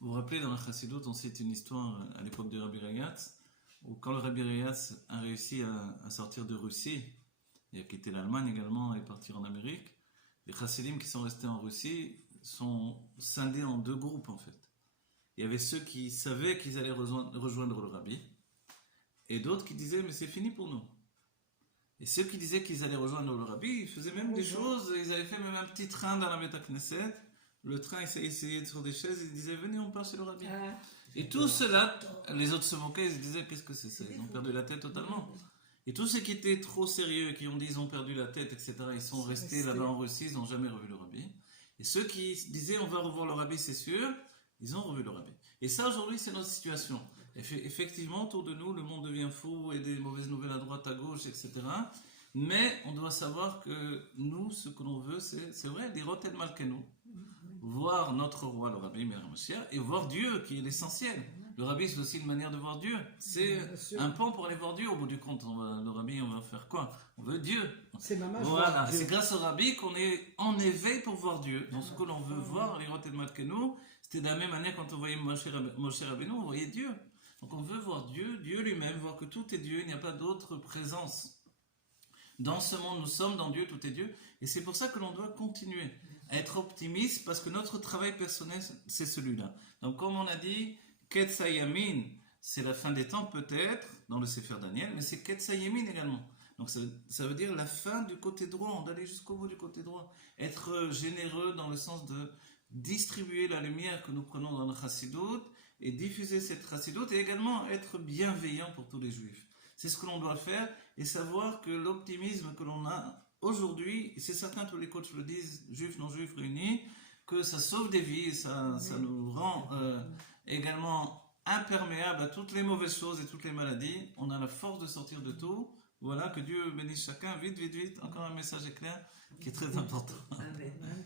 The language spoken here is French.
Vous vous rappelez, dans la Chassidoute, on cite une histoire à l'époque de Rabbi Rayatz, où quand le Rabbi Rayatz a réussi à sortir de Russie, et à quitter l'Allemagne également et partir en Amérique, les Chassidim qui sont restés en Russie sont scindés en deux groupes en fait. Il y avait ceux qui savaient qu'ils allaient rejoindre le Rabbi, et d'autres qui disaient mais c'est fini pour nous. Et ceux qui disaient qu'ils allaient rejoindre le Rabbi, ils faisaient même des choses, ils avaient fait même un petit train dans la Beth Knesset. Le train essayait sur des chaises, ils disaient venez on part chez le Rabbi. Et tout cela, les autres se moquaient, ils se disaient qu'est-ce que c'est ça, ils ont perdu la tête totalement. Et tous ceux qui étaient trop sérieux, qui ont dit ils ont perdu la tête, etc., ils sont restés là-bas en Russie, ils n'ont jamais revu le Rabbi. Et ceux qui disaient on va revoir le Rabbi, c'est sûr, ils ont revu le Rabbi. Et ça aujourd'hui c'est notre situation. Effectivement, autour de nous, le monde devient fou et des mauvaises nouvelles à droite, à gauche, etc. Mais on doit savoir que nous, ce que l'on veut, c'est vrai, des rotel malkenou, voir notre roi, le Rabbi Meir Mashiach, et voir Dieu, qui est l'essentiel. Le Rabbi, c'est aussi une manière de voir Dieu. C'est un pont pour aller voir Dieu. Au bout du compte, le Rabbi, on va faire quoi? On veut Dieu. C'est maman. Voilà, c'est grâce au Rabbi qu'on est en éveil pour voir Dieu. Dans ce que l'on veut voir, les rotel malkenou, c'était de la même manière quand on voyait Moshe Rabbeinu, on voyait Dieu. Donc on veut voir Dieu, Dieu lui-même, voir que tout est Dieu, il n'y a pas d'autre présence. Dans ce monde, nous sommes dans Dieu, tout est Dieu. Et c'est pour ça que l'on doit continuer à être optimiste, parce que notre travail personnel, c'est celui-là. Donc comme on a dit, Ketsayamin, c'est la fin des temps peut-être, dans le Sefer Daniel, mais c'est Ketsayamin également. Donc ça veut dire la fin du côté droit, on doit aller jusqu'au bout du côté droit. Être généreux dans le sens de distribuer la lumière que nous prenons dans le Chassidut, et diffuser cette chassidoute et également être bienveillant pour tous les juifs. C'est ce que l'on doit faire et savoir que l'optimisme que l'on a aujourd'hui, et c'est certain tous les coachs le disent, juifs, non-juifs réunis, que ça sauve des vies, ça nous rend également imperméables à toutes les mauvaises choses et toutes les maladies. On a la force de sortir de tout. Voilà, que Dieu bénisse chacun. Vite, vite, vite. Encore un message éclair qui est très important. Amen.